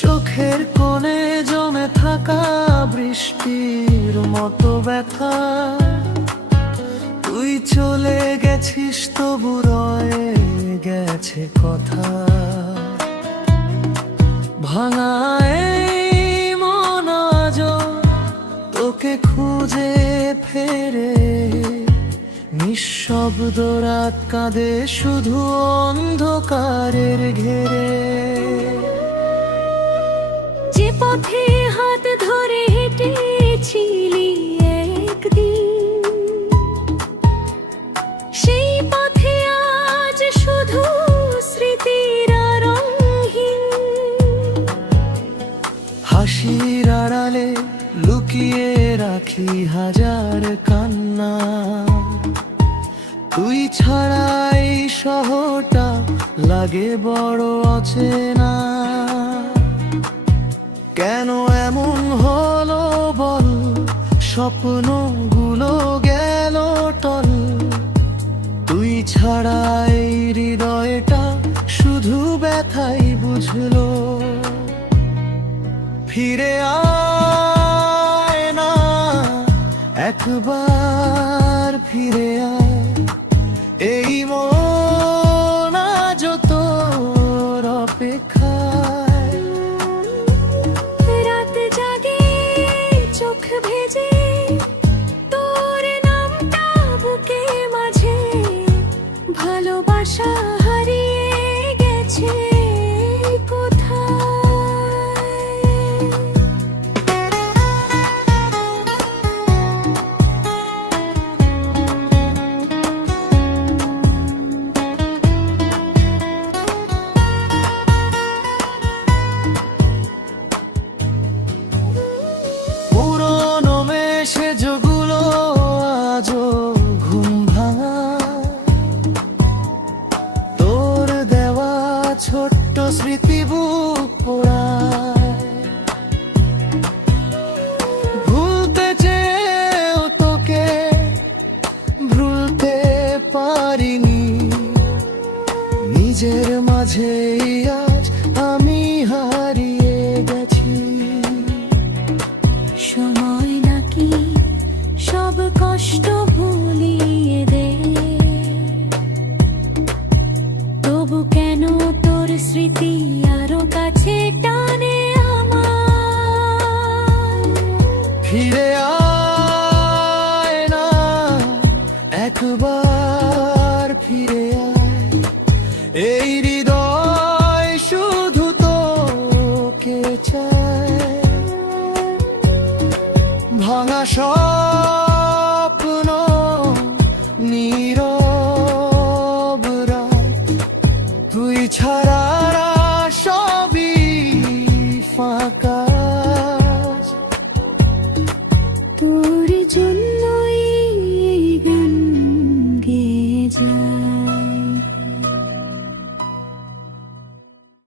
চোখের কোণে জমে থাকা বৃষ্টির মতো ব্যথা, তুই চলে গেছিস তবু রয়ে গেছে কথা। ভাঙা এই মন আজও তোকে খুঁজে ফেরে, নিঃশব্দ রাত কাঁদে শুধু অন্ধকারের ঘেরে। যে পথে হাত ধরে হেঁটেছিলি একদিন, সেই পথে আজ শুধু স্মৃতির রঙহীন। হাসির আড়ালে লুকিয়ে রাখি হাজার কান্না, তুই ছাড়াই শহরটা লাগে বড় অচেনা। কেন এমন হলো বল, স্বপ্নগুলো গেল টল, তুই ছাড়াই হৃদয়টা শুধু ব্যথাই বুঝলো। ফিরে আয় না একবার, ফিরে আয়, এই মন আজ তোর অপেক্ষায়। রাত জাগে চোখ ভেজে, তোর নামটা বুকে মাঝে, ভালোবাসা হারিয়ে গেছে কোথায়। পুরনো মেসেজগুলো আজও ঘুম ভাঙা, তোর দেওয়া ছোট্ট স্মৃতি বুক পোড়ায়। ভুলতে চেয়েও তোকে ভুলতে পারিনি, নিজের মাঝেই আজ আমি হারিয়ে গেছি। সময় নাকি সব কষ্ট ভুলিয়ে দে, তবু কেন তোর স্মৃতি আরো কাছে টানে আমার। ফিরে আয় না একবার, ফিরে আয়, এই হৃদয় শুধু তোকে চায়। ভাঙা স্বপ্ন নীরব রাত, তুই ছাড়া